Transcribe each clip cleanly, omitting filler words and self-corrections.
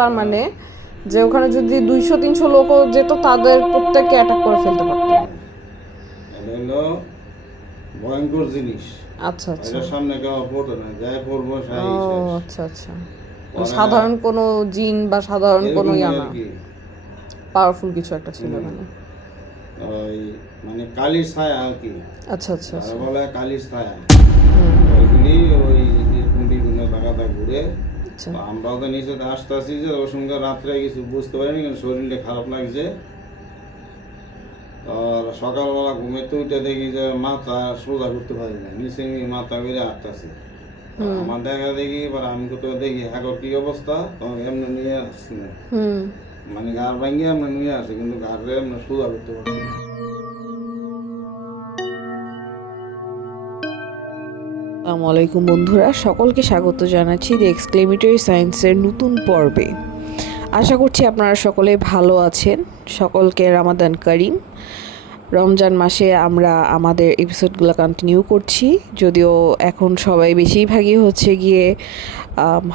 তার মানে যে ওখানে যদি 200-300 লোকও যেত তাদের প্রত্যেককে অ্যাটাক করে ফেলতে পারতো। এটা হলো ভয়ঙ্কর জিনিস। আচ্ছা আচ্ছা। এটার সামনে কেউ পড়তো না, যাই পড়বো ও সেই শেষ। আচ্ছা আচ্ছা। ওরা সাধারণ কোনো জিন বা সাধারণ কোনো এরকমই ইয়া আর না, কি। পাওয়ারফুল কিছু একটা ছিল হুম, মানে। ওই মানে কালির ছায়া আর কি, আচ্ছা আচ্ছা যারা আচ্ছা। বলে কালির ছায়া, হুম। ওইগুলি ওই এরকম বিভিন্ন জায়গাটা ঘুরে। আচ্ছা। তো আমরাও তো নিচে আসতে আসছি যে ওই সঙ্গে রাত্রে কিছু বুঝতে পারিনি, কিন্তু শরীরটা খারাপ লাগছে। আর সকালবেলা ঘুমেতে উঠে দেখি যে মাথা সোজা করতে পারি না, নিচে নিয়ে মাথা বেড়ে আটটাছে। হুম আমার দেখা দেখি এবার আমি কোথাও দেখি হ্যাঁ কি অবস্থা, তখন এমনি নিয়ে আসছি না, হুম। মানে গাড় ভাঙিয়ে এমনি নিয়ে আসে, কিন্তু গাড়ে এমনি সোজা করতে পারছি না। আসসালামু আলাইকুম বন্ধুরা, সকলকে স্বাগত জানাচ্ছি দ্য এক্সক্লেমেটরি সায়েন্সের নতুন পর্বে। আশা করছি আপনারা সকলে ভালো আছেন। সকলকে রামাদান কারিম। রমজান মাসে আমরা আমাদের এপিসোডগুলো কন্টিনিউ করছি, যদিও এখন সবাই বেশিরভাগই হচ্ছে গিয়ে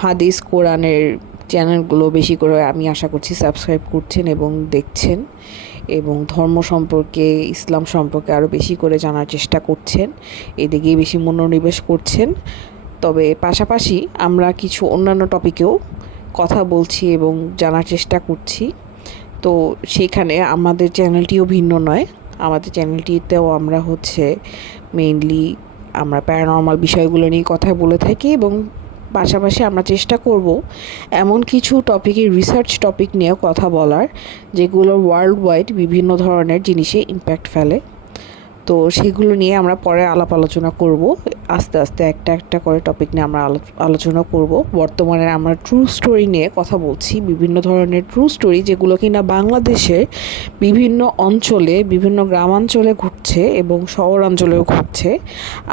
হাদিস কোরআনের চ্যানেলগুলো বেশি করে আমি আশা করছি সাবস্ক্রাইব করছেন এবং দেখছেন, এবং ধর্ম সম্পর্কে, ইসলাম সম্পর্কে আরও বেশি করে জানার চেষ্টা করছেন, এদিকেই বেশি মনোনিবেশ করছেন। তবে পাশাপাশি আমরা কিছু অন্যান্য টপিকেও কথা বলছি এবং জানার চেষ্টা করছি। তো সেখানে আমাদের চ্যানেলটিও ভিন্ন নয়। আমাদের চ্যানেলটিতেও আমরা হচ্ছে মেইনলি আমরা প্যারানর্মাল বিষয়গুলো নিয়ে কথা বলে থাকি, এবং পাশাপাশি আমরা চেষ্টা করব এমন কিছু টপিকের রিসার্চ টপিক নিয়ে কথা বলার, যেগুলো ওয়ার্ল্ড ওয়াইড বিভিন্ন ধরনের জিনিসে ইম্প্যাক্ট ফেলে। তো সেগুলো নিয়ে আমরা পরে আলাপ আলোচনা করব। আস্তে আস্তে একটা একটা করে টপিক নিয়ে আমরা আলোচনা করব। বর্তমানে আমরা ট্রু স্টোরি নিয়ে কথা বলছি, বিভিন্ন ধরনের ট্রু স্টোরি যেগুলো কিনা বাংলাদেশের বিভিন্ন অঞ্চলে, বিভিন্ন গ্রামাঞ্চলে ঘটছে এবং শহরাঞ্চলেও ঘটছে।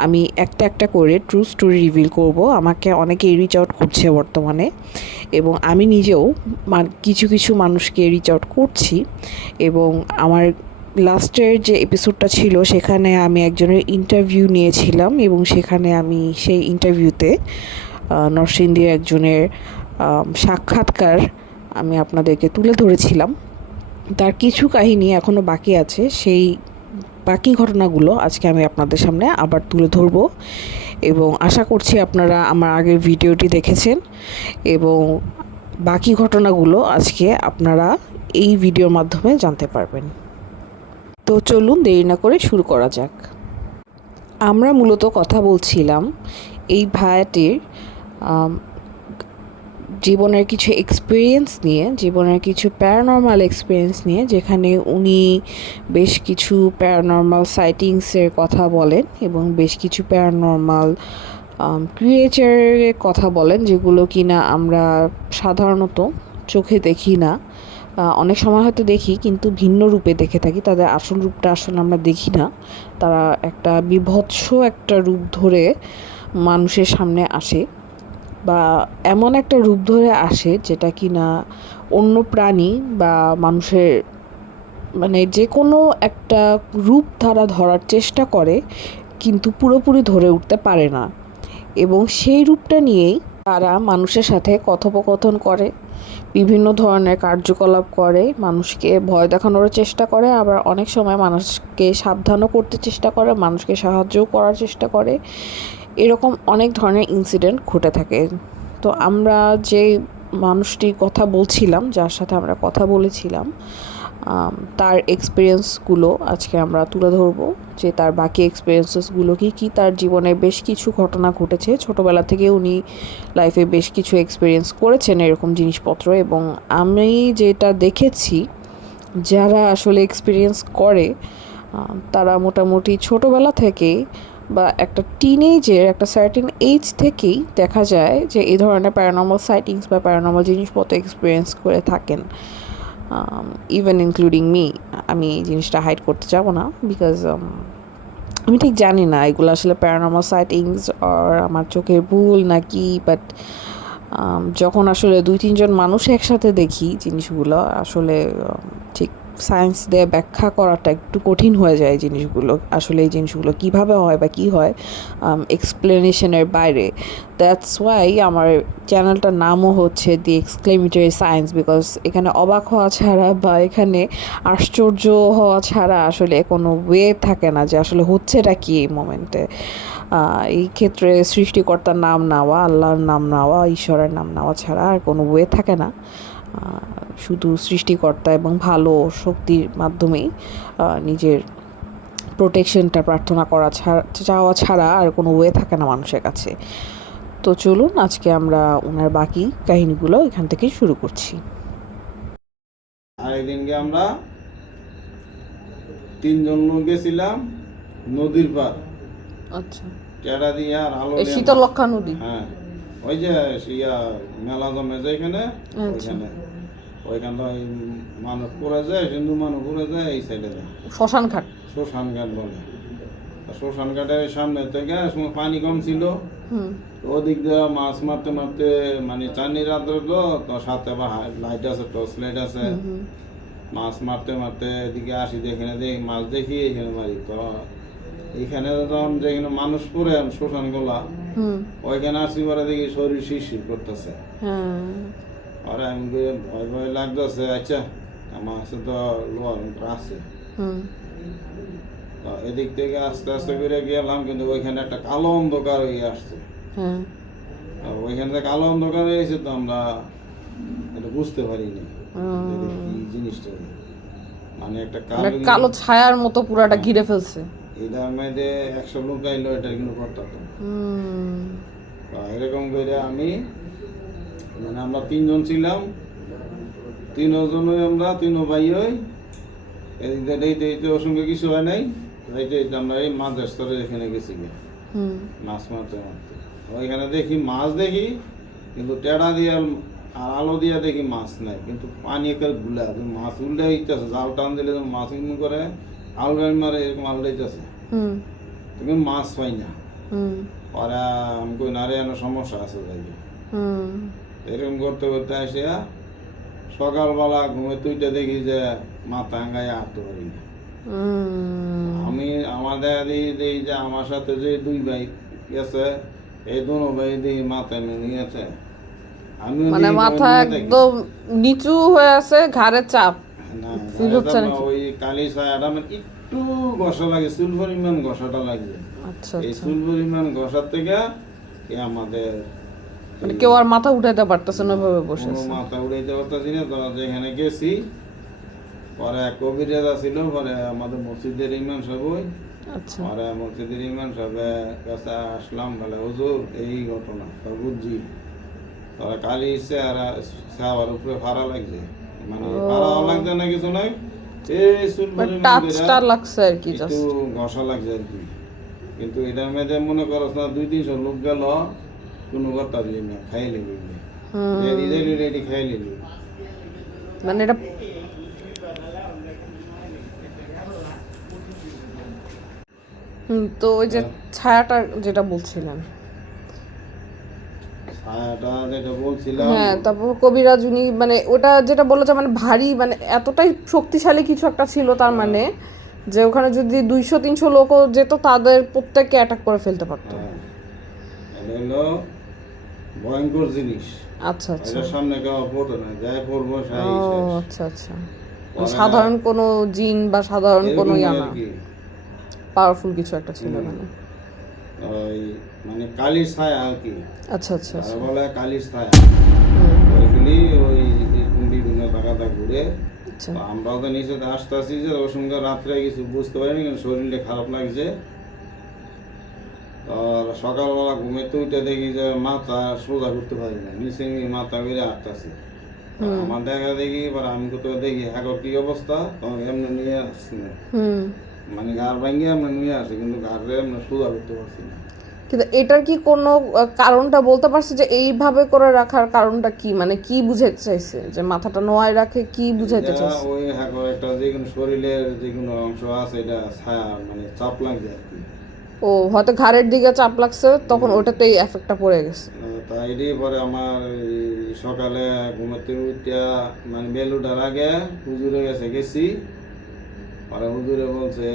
আমি একটা একটা করে ট্রু স্টোরি রিভিল করব। আমাকে অনেকেই রিচ আউট করছে বর্তমানে, এবং আমি নিজেও কিছু কিছু মানুষকে রিচ আউট করছি। এবং আমার লাস্টের যে এপিসোডটা ছিল সেখানে আমি একজনের ইন্টারভিউ নিয়েছিলাম, এবং সেখানে আমি সেই ইন্টারভিউতে নরসিংদীর একজনের সাক্ষাৎকার আমি আপনাদেরকে তুলে ধরেছিলাম। তার কিছু কাহিনী এখনও বাকি আছে, সেই বাকি ঘটনাগুলো আজকে আমি আপনাদের সামনে আবার তুলে ধরব, এবং আশা করছি আপনারা আমার আগের ভিডিওটি দেখেছেন, এবং বাকি ঘটনাগুলো আজকে আপনারা এই ভিডিওর মাধ্যমে জানতে পারবেন। তো চলুন দেরি না করে শুরু করা যাক। আমরা মূলত কথা বলছিলাম এই ভাইয়াটির জীবনের কিছু এক্সপিরিয়েন্স নিয়ে, জীবনের কিছু প্যারানর্মাল এক্সপিরিয়েন্স নিয়ে, যেখানে উনি বেশ কিছু প্যারানর্মাল সাইটিংসের কথা বলেন এবং বেশ কিছু প্যারানর্মাল ক্রিয়েচারের কথা বলেন, যেগুলো কিনা আমরা সাধারণত চোখে দেখি না। অনেক সময় হয়তো দেখি, কিন্তু ভিন্ন রূপে দেখে থাকি, তাদের আসল রূপটা আসলে আমরা দেখি না। তারা একটা বীভৎস একটা রূপ ধরে মানুষের সামনে আসে, বা এমন একটা রূপ ধরে আসে যেটা কিনা অন্য প্রাণী বা মানুষের, মানে যে কোনো একটা রূপ তারা ধরার চেষ্টা করে, কিন্তু পুরোপুরি ধরে উঠতে পারে না। এবং সেই রূপটা নিয়েই তারা মানুষের সাথে কথোপকথন করে, বিভিন্ন ধরনের কার্যকলাপ করে, মানুষকে ভয় দেখানোর চেষ্টা করে, আবার অনেক সময় মানুষকে সাবধানও করতে চেষ্টা করে, মানুষকে সাহায্যও করার চেষ্টা করে। এরকম অনেক ধরনের ইনসিডেন্ট ঘটে থাকে। তো আমরা যে মানুষটির কথা বলছিলাম, যার সাথে আমরা কথা বলেছিলাম, তার এক্সপিরিয়েন্সগুলো আজকে আমরা তুলে ধরবো, যে তার বাকি এক্সপিরিয়েন্সেসগুলো কী। তার জীবনে বেশ কিছু ঘটনা ঘটেছে, ছোটোবেলা থেকে উনি লাইফে বেশ কিছু এক্সপিরিয়েন্স করেছেন এরকম জিনিসপত্র। এবং আমি যেটা দেখেছি, যারা আসলে এক্সপিরিয়েন্স করে তারা মোটামুটি ছোটোবেলা থেকেই বা একটা টিনেজের একটা সার্টেন এজ থেকেই দেখা যায় যে এই ধরনের প্যারানর্মাল সাইটিংস বা প্যারানর্মাল জিনিসপত্র এক্সপিরিয়েন্স করে থাকেন, ইভেন ইনক্লুডিং মি। আমি এই জিনিসটা হাইড করতে যাবো না, বিকজ আমি ঠিক জানি না এগুলো আসলে প্যারানর্মাল সাইটিংস আর আমার চোখের ভুল নাকি, বাট যখন আসলে 2-3 জন মানুষ একসাথে দেখি জিনিসগুলো, আসলে ঠিক সায়েন্স দিয়ে ব্যাখ্যা করাটা একটু কঠিন হয়ে যায় এই জিনিসগুলো, আসলে এই জিনিসগুলো কীভাবে হয় বা কী হয় এক্সপ্লেনেশনের বাইরে। দ্যাটস ওয়াই আমার চ্যানেলটার নামও হচ্ছে দি এক্সক্লেমেটরি সায়েন্স, বিকজ এখানে অবাক হওয়া ছাড়া বা এখানে আশ্চর্য হওয়া ছাড়া আসলে কোনো ওয়ে থাকে না যে আসলে হচ্ছেটা কি এই মোমেন্টে। এই ক্ষেত্রে সৃষ্টিকর্তার নাম নেওয়া, আল্লাহর নাম নেওয়া, ঈশ্বরের নাম নেওয়া ছাড়া আর কোনো ওয়ে থাকে না। শুধু সৃষ্টিকর্তা এবং ভালো শক্তির মাধ্যমেই নিজের প্রোটেকশনটা প্রার্থনা করা চাওয়া ছাড়া আর কোনো ওয়ে থাকে না মানুষের কাছে। তো চলুন আজকে আমরা ওনার বাকি কাহিনীগুলো এখান থেকেই শুরু করছি। আর একদিনকে আমরা 3 জন লোক গেছিলাম নদীর পার, আচ্ছা, টেড়া দিয়ে আর আলো এই দিয়ে। শীতলক্ষা নদী। হ্যাঁ, ওই যে মেলা জমে যায় এখানে, আচ্ছা। ওইখানে ওই মানুষ পড়ে যায়, হিন্দু মানুষ পড়ে যায় এই সাইডে যায় শ্মশান ঘাট। শ্মশান ঘাট বলে। শ্মশান ঘাটের সামনে থেকে সময় পানি কম ছিল, হুম ওদিক দিয়ে মাছ মারতে মারতে মানে চাঁদনি রাত হলো তো, সাথে আবার লাইট আছে, টর্চ লাইট আছে। হুম মাছ মারতে মারতে এদিকে আসি, এখানে দেখি মাছ, দেখি এখানে মারি। তো এইখানে যখন যেখানে মানুষ পড়ে শ্মশান গোলা, হুম ওইখানে আসি পরে দেখি শরীর শিরশির করতেছে। হ্যাঁ আর আমি ভয় ভয় লাগতেছে। আচ্ছা, আমার কাছে তো লোহার আছে। হুম তো এদিক থেকে আস্তে আস্তে করে গেলাম, কিন্তু ওইখানে একটা কালো অন্ধকার হয়ে আসছে। হ্যাঁ ওইখান থেকে কালো অন্ধকার হয়েছে, তো আমরা এটা বুঝতে পারিনি যে কি জিনিসটা। মানে একটা মানে কালো ছায়ার মতো পুরাটা ঘিরে ফেলছে। এটার মধ্যে 100 লোক আইলো, এটা কিন্তু করতাম। হুম এরকম করে আমি মানে আমরা 3 জন ছিলাম, 3 জনই আমরা 3 ভাই হই। এদিকে ওর সঙ্গে কিছু হয় নাই। আমরা এই মাছ স্তরে এখানে গেছি হুম মাছ মারতে মারতে। ওইখানে দেখি মাছ, দেখি কিন্তু টেড়া দিয়ে আর আলো দিয়ে দেখি মাছ নাই, কিন্তু পানি একের গুলা মাছ উল্টে দিতেছে। জাল টান দিলে মাছ এমনি করে আলগাই মারে, এরকম আলটাইতেছে, হুম কিন্তু মাছ পাই না। হুম ওরা আমি কই না রে, এনে সমস্যা আছে যাই। হুম এরকম করতে করতে আসিয়া সকালবেলা ঘুমে তুইটা দেখি যে মাথা আঙ্গায় হাঁটতে পারি না। আমি আমাদের দেখি যে আমার সাথে যে 2 ভাই গেছে, এই 2 ভাই দেখি মাথায় নিয়েছে। আমি মানে মাথা একদম নিচু হয়ে আছে, ঘাড়ে চাপ ফিল হচ্ছে নাকি? ওই কালি ছায়াটা মানে একটু ঘষা লাগে, চুল পরিমাণ ঘষাটা লাগছে। আচ্ছা এই আচ্ছা, চুল পরিমাণ ঘষার থেকে আমাদের মানে কেউ আর মাথা উঠাইতে পারতেছে না, ভাবে বসে কোনো আছে। মাথা উড়াইতে পারতেছি না। তো যেখানে গেছি পরে এক কবিরাজ ছিল, পরে আমাদের মসজিদের ইমাম সাহেব, আচ্ছা পরে মসজিদের ইমাম সাহেবের কাছে আসলাম, বলে হুজুর এই ঘটনা তো বুঝছি। তারা কালি ইচ্ছে আর সাহাবার উপরে ফাড়া লাগছে, মানে ফাড়াও লাগছে না, কিছু নাই, এই চুল পরিমাণ টাচটা লাগছে আর কি, একটু জাস্ট ঘষা লাগছে আর কি। কিন্তু এটার মধ্যে মনে করছ না 200-300 লোক গেল, কোনো কথা দিলি না, খাই লিবি রেডি খাই লিবি। মানে এটা তো ওই যে ছায়াটা যেটা বলছিলেন, ছায়াটা যেটা বলছিলাম, হ্যাঁ, তারপর কবিরাজ উনি মানে ওটা যেটা বললো যে মানে ভারী, মানে এতটাই শক্তিশালী কিছু একটা ছিল তার, মানে যে ওখানে যদি 200-300 লোকও যেত তাদের প্রত্যেককে অ্যাটাক করে ফেলতে পারতো। এটা হলো ভয়ঙ্কর জিনিস। আচ্ছা আচ্ছা, এটার সামনে কেউ পড়তো না, যাই পড়বো ও সেই শেষ। আচ্ছা আচ্ছা, সাধারণ কোনো জিন বা সাধারণ কোনো এরকমই ইয়া আর না, কি। পাওয়ারফুল কিছু একটা ছিল মানে। ওই মানে কালির ছায়া আর কি, আচ্ছা আচ্ছা তারা আচ্ছা, বলে কালির ছায়া। হুম, ওইগুলি ওই বিভিন্ন জায়গাটা ঘুরে। আচ্ছা তো আমরাও তো নিচে আসতে আসছি, যে ওর সঙ্গে রাত্রে কিছু বুঝতে পারিনি, কারণ শরীরটা খারাপ লাগছে। আর সকালবেলা ঘুমেতে উঠে দেখি যে মাথা সোজা করতে পারি না, নিচে মাথা বেড়ে হাঁটতেছি। আমার দেখা দেখি, এবার আমি কোথাও দেখি হ্যাঁ কি অবস্থা, তখন এমনি নিয়ে আসছি না, হুম। মানে ঘাড় ভাঙিয়ে আমরা নিয়ে আসি, কিন্তু ঘাড়ে আমরা সোজা করতে পারছি না। কিন্তু এটার কি কোনো কারণটা বলতে পারছে যে এইভাবে করে রাখার কারণটা কি, মানে কি বুঝাইতে চাইছে যে মাথাটা নোয়ায় রাখে, কি বুঝাইতে এটা চাইছে? ওই হ্যাঁ একটা যে কোনো শরীরের যে কোনো অংশ আছে, এটা ছায়া মানে চাপ লাগছে আর কি। ও হয়তো ঘাড়ের দিকে চাপ লাগছে, তখন ওটাতেই এফেক্টটা পড়ে গেছে। তাই পরে আমার এই সকালে ঘুমাতে উঠা মানে বেল উঠার আগে হুজুরে গেছি। পরে হুজুরে বলছে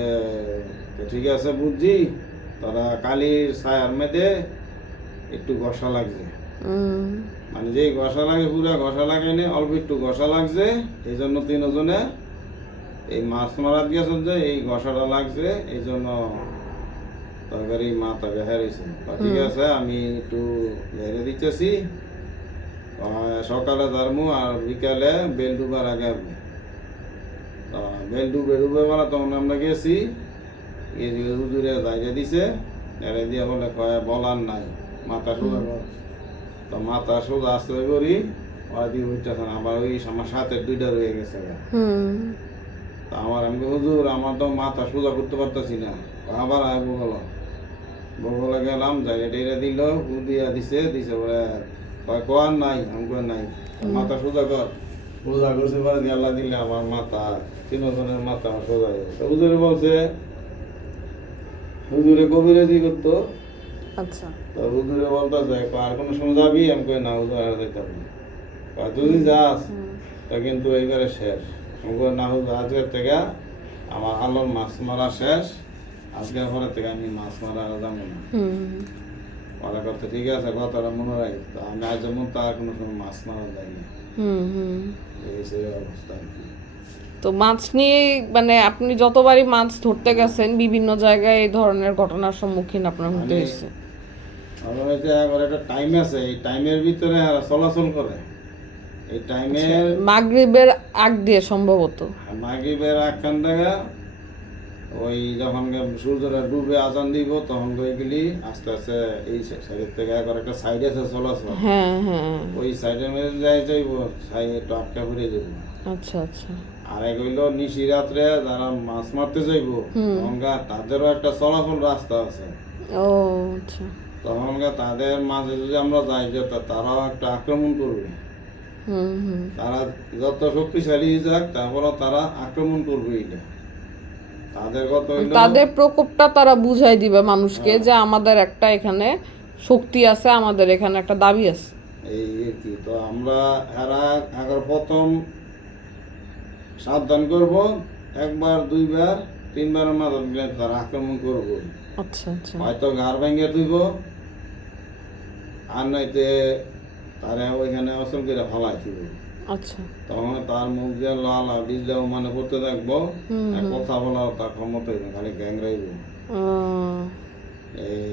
তো ঠিক আছে বুঝছি, তারা কালির ছায়ার মেয়েদে একটু ঘষা লাগছে। মানে যেই ঘষা লাগে পুরা ঘষা লাগেনি, অল্প একটু ঘষা লাগছে। এই জন্য তিনজনে এই মাছ মারাত গেছেন যে এই ঘষাটা লাগছে, এই জন্য তরকারি মাথা বেহারিছে। ঠিক আছে আমি একটু বেড়ে দিতেছি, সকালে ধর্মু আর বিকালে বেল ডুবার আগে আসবে। বেল ডুবে বেলা তখন আমরা গেছি, হুজুরে বাইরে দিছে, এড়ে দিয়ে বলে কয় বলার নাই মাথা সোজা কর। তো মাথা সোজা আসতে করি ওরা দিয়ে উঠতেছে না, আবার ওই আমার সাথে দুইটা রয়ে গেছে। তা আমি হুজুর আমার তো মাথা সোজা করতে পারতেছি না। আবার আয় বগলে গেলাম, জায়গা টেরে দিল, দিয়া দিছে বলে কয় কোয়ার নাই, আমি কয় নাই, মাথা সোজা কর। সোজা করছে পরে আল্লাহ দিলে আমার মাথা তিনজনের মাথা আমার সোজা হয়ে গেছে। হুজুরে বলছে, হুজুরে কবিরাজি করতো। আচ্ছা। তো হুজুরে বলতেছে আর কোনো সময় যাবি, আমি কই না হুজুর আর যেতে হবে না। যদি যাস তা কিন্তু এইবারে শেষ। আমি কই না হুজুর আজকের থেকে আমার আলোর মাছ মারা শেষ, আজকের পরে থেকে আমি মাছ মারা যাবো না। ওরা করতে ঠিক আছে কথাটা মনে রাখি। তো আমি আজ যেমন তার কোনো সময় মাছ মারা যায়নি। এই সেই অবস্থা আর কি। তো মাছ নিয়ে মানে আপনি যতবারই মাছ ধরতে গেছেন বিভিন্ন জায়গায় এই ধরনের ঘটনার সম্মুখীন আপনার হতে হয়েছে? আমার একটা টাইম আছে, এই টাইমের ভিতরে চলাচল করে। এই টাইমের মাগরিবের আগ দিয়ে সম্ভবত মাগরিবের একখান থেকে ওই যখন সূর্যটা ডুবে আজান দিব তখন গেলি আস্তে আস্তে এই সাইডের থেকে একবার একটা সাইড আছে চলাচল। হ্যাঁ হ্যাঁ। ওই সাইডের মধ্যে যাইবো, সাইড একটু আটকা ঘুরে যাবো। আচ্ছা আচ্ছা। আর এক হইলো নিশি রাত্রে যারা মাছ মারতে যাইবো তখনকার তাদেরও একটা চলাচল রাস্তা আছে। ও আচ্ছা। তখনকার তাদের মাঝে যদি আমরা যাই যে তারাও একটা আক্রমণ করবে। তারা যত শক্তিশালী যাক তারপরও তারা আক্রমণ করবে। এটা তাদের কত তাদের প্রকোপটা তারা বুঝাই দিবে মানুষকে যে আমাদের একটা এখানে শক্তি আছে, আমাদের এখানে একটা দাবি আছে। এই কি তো আমরা এরা প্রথম সাবধান করব, একবার দুইবার তিনবারের মাধ্যমে তারা আক্রমণ করবো। আচ্ছা আচ্ছা। হয়তো ঘর ভেঙে দিব আর নাইতে তারা ওইখানে অসল করে ফালাই দিব। আচ্ছা। তখন তার মুখ দিয়ে লাল ডিজলেও মানে করতে থাকবো, কথা বলাও তার ক্ষমতা হইবে, খালি গ্যাংরাইব। এই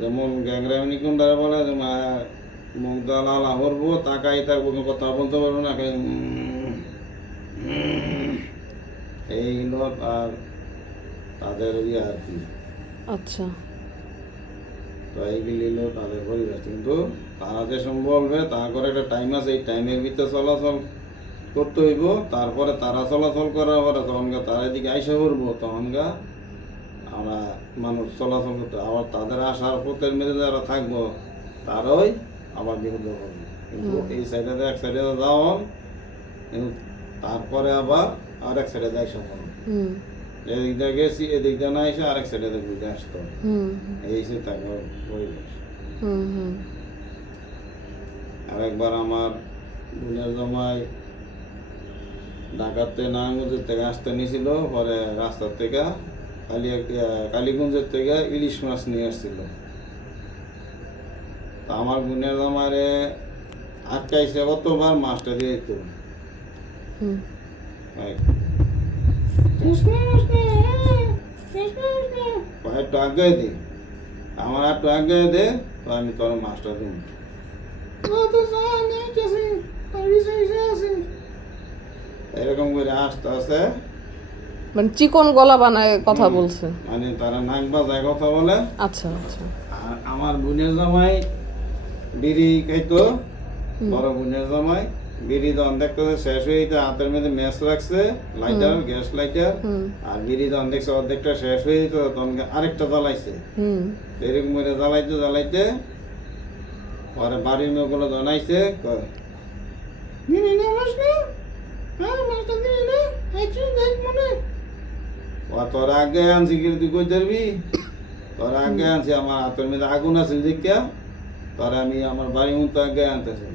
যেমন গ্যাংরাইনি কোনটা বলে মুখ দিয়ে লাল হরবো, তাকাই থাকবো, কথা বলতে পারবো না, এই লোক আর তাদের ইয়ে আর কি। আচ্ছা। তো এইগুলি হলো তাদের পরিবেশ। কিন্তু তারা যে সময় বলবে তারপরে একটা টাইম আছে, এই টাইমের ভিতরে চলাচল করতে হইব। তারপরে তারা চলাচল করার পরে তখনকার তারা এদিকে আইসা করবো, তখনকার আমরা মানুষ চলাচল করতে, আবার তাদের আসার পথের মেরে যারা থাকবো তারাই আবার বিপদ করবো। কিন্তু এই সাইডে এক সাইডে যাওয়া, কিন্তু তারপরে আবার আর এক সাইডে যাই সব এদিক দিয়ে গেছি, এদিক দিয়ে না এসে আরেক সাইডে ঘুরে আসতো। এই সে তারপর পরিবেশ। আরেকবার আমার বোনের জামাই ঢাকাতে নারায়ণগঞ্জের থেকে আসতে নিয়েছিল, পরে রাস্তার থেকে কালীগঞ্জের থেকে ইলিশ মাছ নিয়ে আসছিল। তা আমার বোনের জামাইরে আটকাইছে কতবার, মাছটা দিয়ে দিত একটু আগে দে, আমার একটু আগে দে, তো আমি তোর মাছটা দিব। এরকম করে আস্তে আস্তে মানে চিকন গলা বানায় কথা বলছে, মানে তারা নাক বাজায় কথা বলে। আচ্ছা আচ্ছা। আর আমার বোনের জামাই বিড়ি খাইতো, বড় বোনের জামাই বিড়ি যখন দেখতেছে শেষ হয়ে যেতে হাতের মধ্যে ম্যাচ রাখছে, লাইটার, গ্যাস লাইটার, আর বিড়ি যখন দেখছে অর্ধেকটা শেষ হয়ে যেত তখন আরেকটা জ্বালাইছে। এরকম করে জ্বালাইতে জ্বালাইতে পরে বাড়ির মেয়েগুলো জানাইছে, তোর আগে আনছি গেলে তুই কই ধরবি, তোরা আগে আনছি আমার হাতের মধ্যে আগুন আছে দেখিয়া তোরা আমি আমার বাড়ির মতো আগে আনতেছি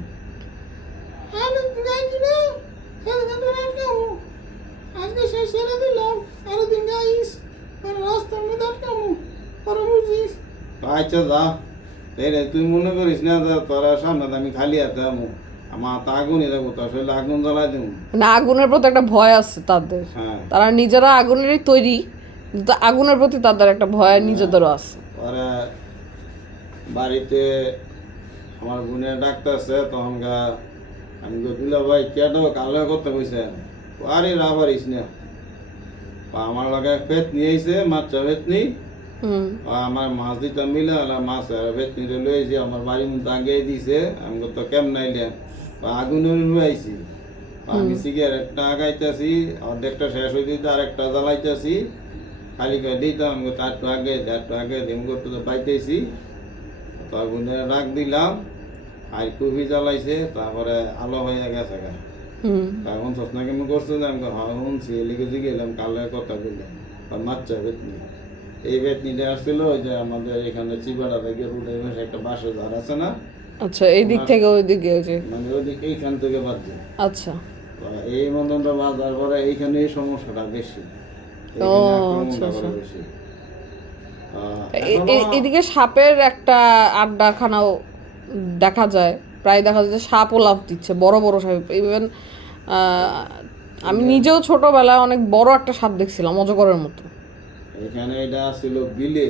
আজকে শেষ করে দিলাম আরো দিন যাইস আর রাস্তার মধ্যে আটকামু পরে বুঝিস আচ্ছা যা তুই মনে করিস না তোরা সামনে আমি খালি হাতে আমু আমার তো আগুনই দেবো তোর শরীরে আগুন জ্বালাই দেবো না, আগুনের প্রতি একটা ভয় আছে তাদের, হ্যাঁ তারা নিজেরা আগুনেরই তৈরি, কিন্তু আগুনের প্রতি তাদের একটা ভয় নিজেদেরও আছে। ওরা বাড়িতে আমার বোনের ডাক্তার আছে তখন আমি দিল ভাই কেটো কালো করতে কইছে আরে রাবারিস না আমার লগে ফেত নিয়ে আইছে মাছ ফেতনি আমার মাছ দিতাম মিলে মাছ ফেতনি লইছি আমার বাড়ির মধ্যে আগে দিছে আমি তো কেম নাইলে আগুনের লুয়াইছি আমি সিগারেটটা আগাইতেছি অর্ধেকটা শেষ হয়ে দিতে আরেকটা জ্বালাইতেছি খালি করে দিতাম আমি তারটু আগে দিম করতে তো পাইতেছি তার বোনের রাখ দিলাম আর কফি জ্বালাইছে তারপরে আলো হয়ে গেছে গা তখন সসনা কেমন করছে যে আমি শুনছি এলিকে গেলাম কালে কথা বললাম মাচ্চা বেতনি এই বেতনিটা আসছিল ওই যে আমাদের এখানে চিবাড়া থেকে রুটে একটা বাসের ধার আছে না, আচ্ছা, এই দিক থেকে ওই দিকে যে মানে ওইদিক এইখান থেকে বাজছে। আচ্ছা, এই মদনটা বাজার পরে এইখানে এই সমস্যাটা বেশি, ও আচ্ছা আচ্ছা, এদিকে সাপের একটা আড্ডাখানাও দেখা যায়, প্রায় দেখা যায় যে সাপও লাফ দিচ্ছে, বড় বড় সাপ। ইভেন আমি নিজেও ছোটবেলায় অনেক বড় একটা সাপ দেখছিলাম অজগরের মতো। এখানে এটা ছিল বিলে,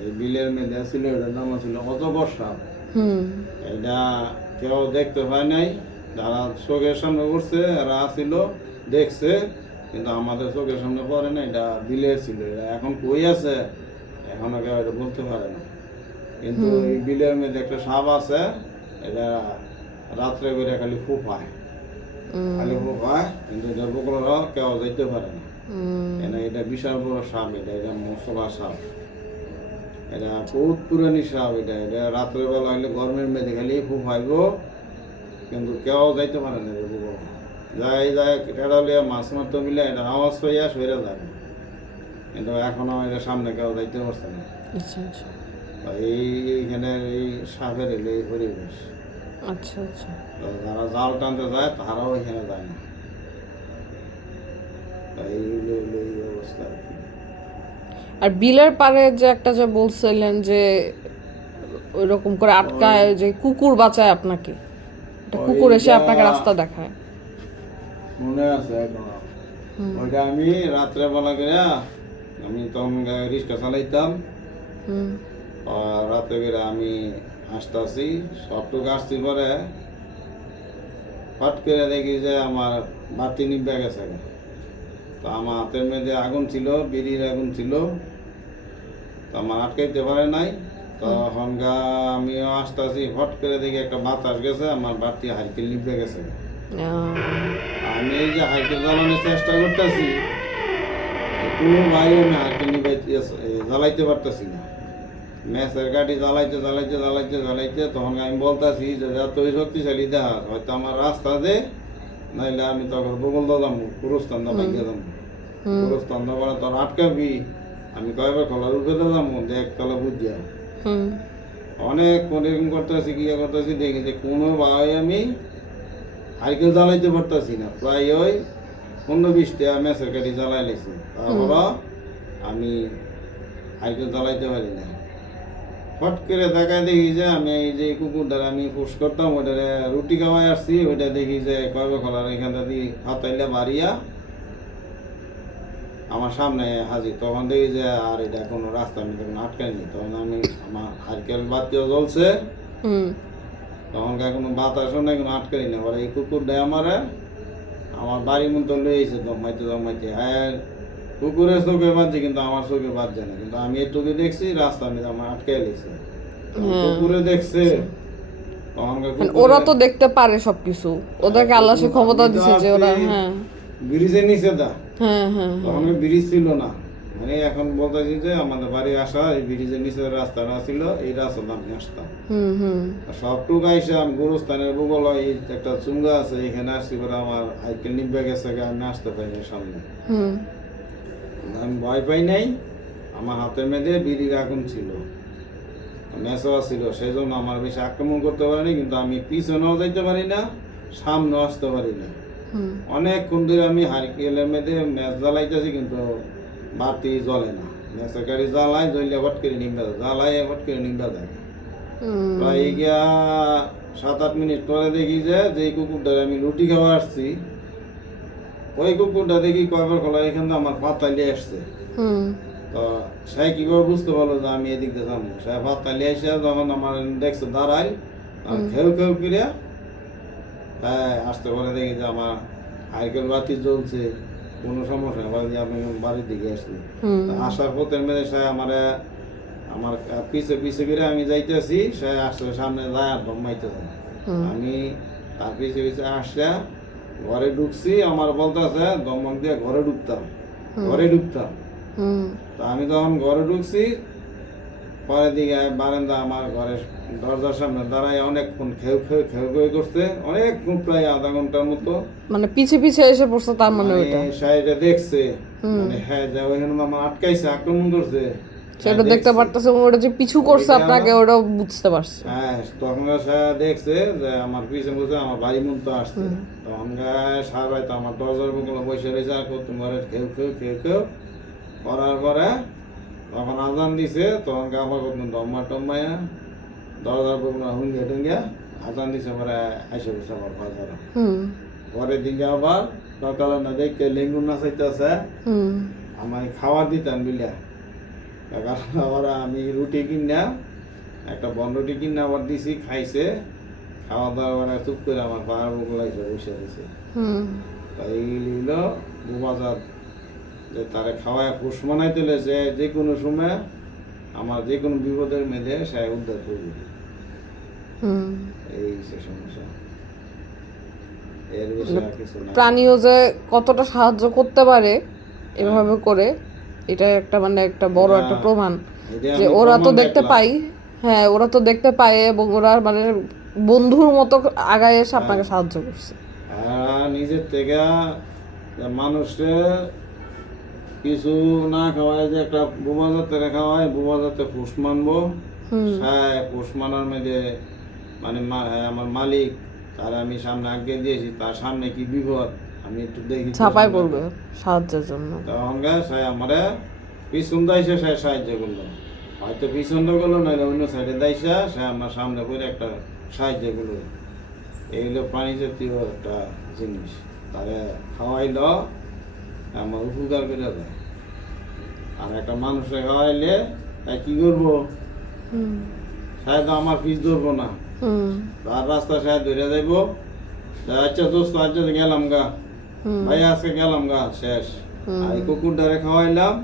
এই বিলের মধ্যে ছিল, এটার নাম ছিল অজগর সাপ। এটা কেউ দেখতে পায় নাই, যারা চোখের সামনে করছে এরা আসছিল দেখছে, কিন্তু আমাদের চোখের সামনে পড়ে না। এটা বিলে ছিল, এরা এখন কই আছে এখন কেউ এটা বলতে পারে না। কিন্তু এই বিলের মধ্যে একটা সাপ আছে, এটা রাত্রে করে খালি ফুফায়, কিন্তু এটা বকলরা কেউ যাইতে পারে না। এটা বিশাল বড় সাপ, এটা মশলা সাপ, এটা বহুত পুরানি সাপ। এটা রাত্রে বেলা হইলে গরমের মেয়েদের খালি ফুফাইব, কিন্তু কেউ যাইতে পারে না। যায় টেড়ালিয়া মাছ মারতে মিলে এটা আওয়াজ হইয়া সরে যায়, কিন্তু এখনো এটা সামনে কেউ যাইতে পারছে না। এইখানে এই সাপের এলে এই পরিবেশ। আচ্ছা আচ্ছা, যারা জাল টানতে যায় তারাও এখানে যায় না, এই অবস্থা। আর বিলের পারে যে একটা যে বলছিলেন যে ওই রকম করে আটকায়, যে কুকুর বাঁচায় আপনাকে, কুকুর এসে আপনাকে রাস্তা দেখায়, মনে আছে এখনো? ওইটা আমি রাত্রে বেলা করে আমি তখন রিক্সা চালাইতাম, রাত্রে করে আমি আসতেছি, সবটুকু আসছি পরে হট করে দেখি যে আমার বাতি নিভে গেছে। তো আমার হাতের মধ্যে আগুন ছিল, বিড়ির আগুন ছিল, তো আমার আটকাইতে পারে নাই। তখন আমিও আসতেছি, হট করে দেখি একটা বাতাস গেছে, আমার বাতি হাইকেল নিভে গেছে। আমি এই যে হাইকেল জ্বালানোর চেষ্টা করতেছি, কোনো ভাই আমি হাইকেল নিভে জ্বালাইতে পারতেছি না। ম্যাচের গাড়ি জ্বালাইতে তখন আমি বলতেছি যে তুই শক্তিশালী দেখা, হয়তো আমার রাস্তা দে, নাইলে আমি তখন বগল দাম পুরস্থান দা ভাইকে যাবো, পুরস্থান দা বলে তোর আটকাবি। আমি কয়বার খোলার উপরে যাবো, দেখ তলা বুঝিয়া অনেক এরকম করতেছি, কি করতেছি, দেখি যে কোনো ভাই আমি সাইকেল জ্বালাইতে পারতেছি না। প্রায় ওই 15-20টা ম্যাচের গাড়ি জ্বালাই লেছি, তারপর আমি সাইকেল জ্বালাইতে পারি না। হট করে দেখায় দেখি যে আমি এই যে কুকুর দ্বারা আমি পুষ করতাম, ওইটারে রুটি খাওয়াই আসছি, ওইটা দেখি যে কয়বার খোলার এখানটা দিয়ে হাতাইলে বাড়িয়া আমার সামনে হাজির। তখন দেখি যে আর এটা কোনো রাস্তা আমি তখন আটকাইনি। তখন আমি আমার সাইকেল বাতিও জ্বলছে, তখন কোনো বাতাসও নেই, কোনো আটকাই না। এবার এই কুকুর দেয় আমার বাড়ির মতো লইছে দমাইতে আর কুকুরের চোখে বাজছে, কিন্তু আমার চোখে বাজছে না। কিন্তু আমি এটুকু দেখছি রাস্তার মধ্যে আমার আটকাই লেছে, কুকুরে দেখছে। তখন ওরা তো দেখতে পারে সবকিছু, ওদেরকে আল্লাহ সে ক্ষমতা দিছে যে ওরা ব্রিজের নিচে দা, তখন ব্রিজ ছিল না। মানে এখন বলতেছি যে আমাদের বাড়ি আসা এই ব্রিজের নিচে রাস্তাটা ছিল, এই রাস্তাটা আমি আসতাম। সবটুকু আইসে আমি গুরুস্থানের ভূগোল এই একটা চুঙ্গা আছে, এখানে আসছি পরে আমার সাইকেল নিবে গেছে, আমি আসতে পারি না সামনে। আমি ভয় পাই নাই, আমার হাতের মধ্যে বিড়ির আগুন ছিল, মেসোয়া ছিল, সেই জন্য আমার বেশি আক্রমণ করতে পারিনি। কিন্তু আমি পিছনেও যাইতে পারি না, সামনেও আসতে পারি না। অনেকক্ষণ ধরে আমি হারিকেলের মধ্যে ম্যাচ জ্বালাইতেছি, কিন্তু বাতি জ্বলে না। ম্যাচের গাড়ি জ্বালায়, জ্বললে হট করে নিম্বা যায়, জ্বালায় হট করে নিম্বা যায়। প্রায় গিয়া 7-8 মিনিট পরে দেখি যে কুকুরটারে আমি রুটি খাওয়া আসছি, ওই কুকুরটা দেখি কয়বার খোলা এখান থেকে আমার পাতালি আসছে। তো সে কি করে বুঝতে পারলো যে আমি এদিক দিয়ে যাবো? সে পাতালি এসে যখন আমার দেখছে দাঁড়াই, আর খেউ খেউ করিয়া হ্যাঁ আসতে পরে দেখি যে আমার হাইকেল বাতি জ্বলছে, কোনো সমস্যা নেই। আমি বাড়ির দিকে আসছি, আসার পথের মেয়েদের সে আমার পিছে পিছে করে আমি যাইতেছি, সে আসলে সামনে যায় আর দমাইতেছে। আমি তার পিছে পিছে আসা ঘরে ঢুকছি, আমার বলতেছে দমক দিয়ে ঘরে ঢুকতাম। তা আমি যখন ঘরে ঢুকছি, পরের দিকে বারান্দা আমার ঘরের দরজার সামনে দাঁড়ায় অনেকক্ষণ খেউ করছে, অনেকক্ষণ, প্রায় আধা ঘন্টার মতো। মানে পিছে পিছে এসে পড়ছে, তার মানে ওইটা সাইডে দেখছে, মানে হ্যাঁ যে ওইখানে আমার আটকাইছে, আক্রমণ করছে, সেটা দেখতে পারতেছে। ওটা যে পিছু করছে আপনাকে, ওটাও বুঝতে পারছে। হ্যাঁ, তখন সে দেখছে যে আমার পিছনে বসে আমার ভাই মন তো আসছে। তখন সারা রাত আমার দরজার বুকগুলো বসে রয়েছে, আর কত ঘরে খেউ করার পরে তখন আজান দিছে, তখন আমার কত দম্মা টম্মায়া দরজার বুকগুলো হুঙ্গে টুঙ্গিয়া আজান দিছে, পরে আইসে বসে আবার বাজার। পরের দিকে আবার সকালে না দেখতে লেঙ্গুর নাচাইতেছে, আমার খাবার দিতাম বিলিয়া। কারণ আবার আমি রুটি কিনা, একটা বন রুটি কিনা আবার দিছি, খাইছে, খাওয়া দাওয়া চুপ করে আমার পাহাড় বুক লাগছে, বসে দিছে। তাই লিল বুবাজাত যে তারে খাওয়ায় ফুস মানাই তুলে, যে কোনো সময় আমার যে কোনো বিপদের মেয়েদে সে উদ্ধার করবে। এই সে সমস্যা, এর বেশি আর কিছু না। প্রাণীও যে কতটা সাহায্য করতে পারে এভাবে করে, এটা একটা মানে একটা বড় একটা প্রমাণ যে ওরা তো দেখতে পাই। হ্যাঁ, ওরা তো দেখতে পায়, এবং ওরা মানে বন্ধুর মতো আগায় এসে আপনাকে সাহায্য করছে। নিজের থেকে মানুষের কিছু না খাওয়ায়, যে একটা বোমা যাতে খাওয়ায়, বোমা যাতে ফুস মানবো, ফুস মানার মধ্যে মানে আমার মালিক তার আমি সামনে আগে দিয়েছি, তার সামনে কি বিপদ আমি একটু দেখি, ছাপাই পড়বে সাহায্যের জন্য। তখন সে আমার পিছন দাইসে সে সাহায্য করলো, হয়তো পিছন করলো নইলে অন্য সাইডে দাইসা সে আমার সামনে করে একটা সাহায্য করলো। এইগুলো প্রাণী জাতীয় একটা জিনিস, তারে খাওয়াইল আমার উপকার করে দেয়। আর একটা মানুষে খাওয়াইলে তাই কি করবো, সাহেব আমার পিছ ধরবো না, তার রাস্তা সাহেব ধরে যাইব, আচ্ছা দোস্ত আচ্ছা গেলাম গা, ভাই আজকে গেলাম গা, শেষ। আর কুকুরটারে খাওয়াইলাম,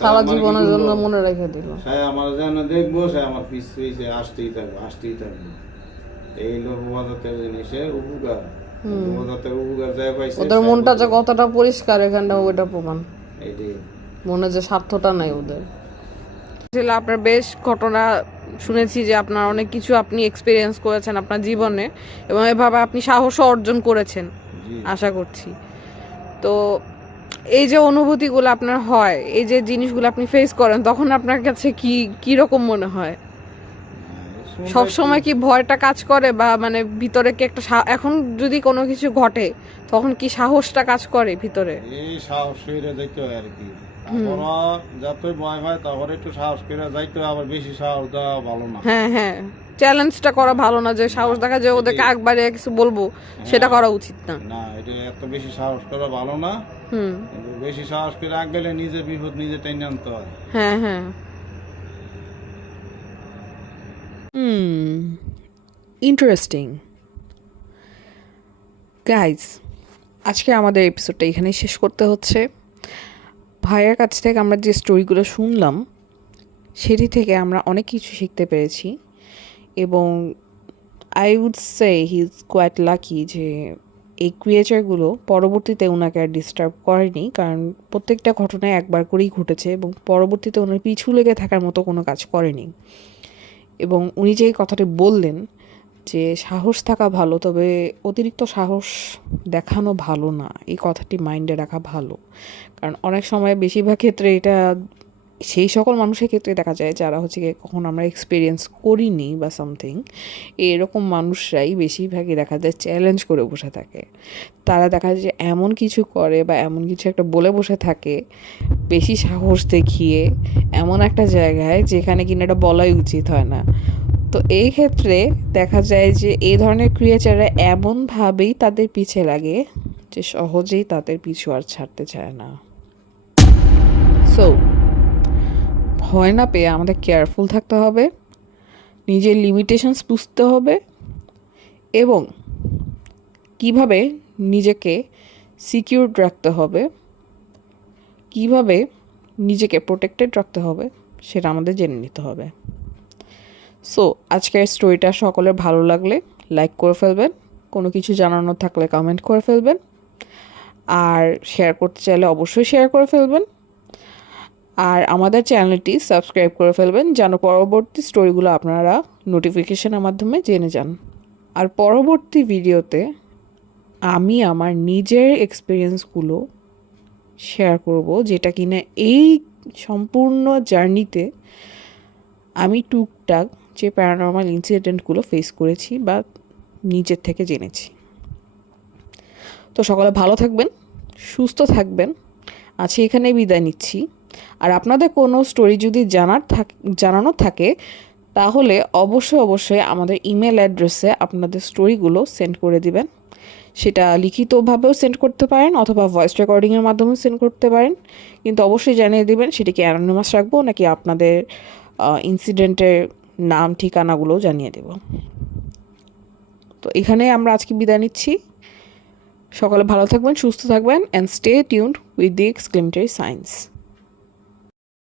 সারা জীবনের জন্য মনে রেখে দিল। সে আমার যেন দেখবো, সে আমার পিছিয়ে আসতেই থাকবে। এই লোক উপজাতের জিনিসের উপকার, উপজাতের উপকার যাই পাইছে, ওদের মনটা যে কতটা পরিষ্কার এখানটা ওইটা প্রমাণ। এইটাই, মনে যে স্বার্থটা নাই ওদের। আপনার বেশ ঘটনা শুনেছি যে আপনার অনেক কিছু আপনি এক্সপিরিয়েন্স করেছেন আপনার জীবনে, এবং এভাবে আপনি সাহসও অর্জন করেছেন আশা করছি। তো এই যে অনুভূতিগুলো আপনার হয়, এই যে জিনিসগুলো আপনি ফেস করেন, তখন আপনার কাছে কি রকম মনে হয়? সব সময় কি ভয়টা কাজ করে, বা মানে ভিতরে কি একটা এখন যদি কোনো কিছু ঘটে তখন কি সাহসটা কাজ করে ভিতরে? এই সাহস করে যাইতে হয় আর কি, যতই ভয় হয় তারপরে একটু সাহস করে যাইতে হয়, আবার বেশি সাহস দেওয়া ভালো না। হ্যাঁ, চ্যালেঞ্জটা করা ভালো না, যে সাহস দেখা যায় ওদেরকে আগ বাড়িয়ে কিছু বলবো, সেটা করা উচিত না। না, এটা এত বেশি সাহস করা ভালো না। কিন্তু বেশি সাহস করে আগ গেলে নিজের বিপদ নিজে টেনে আনতে হয়। হ্যাঁ। ইন্টারেস্টিং গাইজ, আজকে আমাদের এপিসোডটা এখানেই শেষ করতে হচ্ছে। ভাইয়ের কাছ থেকে আমরা যে স্টোরিগুলো শুনলাম, সেটি থেকে আমরা অনেক কিছু শিখতে পেরেছি, এবং I would say he is quite lucky যে এই ক্রিয়েচারগুলো পরবর্তীতে ওনাকে আর ডিস্টার্ব করেনি, কারণ প্রত্যেকটা ঘটনায় একবার করেই ঘটেছে, এবং পরবর্তীতে ওনার পিছু লেগে থাকার মতো কোনো কাজ করেনি। এবং উনি যে কথাটি বললেন যে সাহস থাকা ভালো, তবে অতিরিক্ত সাহস দেখানো ভালো না, এই কথাটি মাইন্ডে রাখা ভালো। কারণ অনেক সময়, বেশিরভাগ ক্ষেত্রে এটা সেই সকল মানুষের ক্ষেত্রে দেখা যায় যারা হচ্ছে গিয়ে কখন আমরা এক্সপিরিয়েন্স করিনি বা সামথিং, এরকম মানুষরাই বেশিরভাগই দেখা যায় চ্যালেঞ্জ করে বসে থাকে। তারা দেখা যায় যে এমন কিছু করে বা এমন কিছু একটা বলে বসে থাকে বেশি সাহস দেখিয়ে, এমন একটা জায়গায় যেখানে কিনা এটা বলাই উচিত হয় না। তো এই ক্ষেত্রে দেখা যায় যে এই ধরনের ক্রিয়েচাররা এমনভাবেই তাদের পিছে লাগে যে সহজেই তাদের পিছু আর ছাড়তে চায় না। সো ভয় না পেয়ে আমাদের কেয়ারফুল থাকতে হবে, নিজের লিমিটেশনস বুঝতে হবে এবং কিভাবে নিজেকে সিকিউরড রাখতে হবে, কিভাবে নিজেকে প্রোটেক্টেড রাখতে হবে সেটা আমাদের জেনে নিতে হবে। সো আজকের স্টোরিটা সকলের ভালো লাগলে লাইক করে ফেলবেন, কোনো কিছু জানানোর থাকলে কমেন্ট করে ফেলবেন, আর শেয়ার করতে চাইলে অবশ্যই শেয়ার করে ফেলবেন। আর আমাদের চ্যানেলটি সাবস্ক্রাইব করে ফেলবেন যেন পরবর্তী স্টোরিগুলো আপনারা নোটিফিকেশনের মাধ্যমে জেনে যান। আর পরবর্তী ভিডিওতে আমি আমার নিজের এক্সপিরিয়েন্সগুলো শেয়ার করব, যেটা কিনা এই সম্পূর্ণ জার্নিতে আমি টুকটাক যে প্যারানর্মাল ইনসিডেন্টগুলো ফেস করেছি বা নিজের থেকে জেনেছি। তো সকলে ভালো থাকবেন, সুস্থ থাকবেন। আজকে এখানেই বিদায় নিচ্ছি। আর আপনাদের কোনো স্টোরি যদি জানানো থাকে তাহলে অবশ্যই আমাদের ইমেল অ্যাড্রেসে আপনাদের স্টোরিগুলো সেন্ড করে দিবেন। সেটা লিখিতভাবেও সেন্ড করতে পারেন অথবা ভয়েস রেকর্ডিংয়ের মাধ্যমেও সেন্ড করতে পারেন, কিন্তু অবশ্যই জানিয়ে দিবেন সেটা কি অ্যানোনিমাস রাখবো নাকি আপনাদের ইনসিডেন্টের নাম ঠিকানাগুলোও জানিয়ে দেব। তো এখানে আমরা আজকে বিদায় নিচ্ছি। সকলে ভালো থাকবেন, সুস্থ থাকবেন, and stay tuned with the exclamatory science.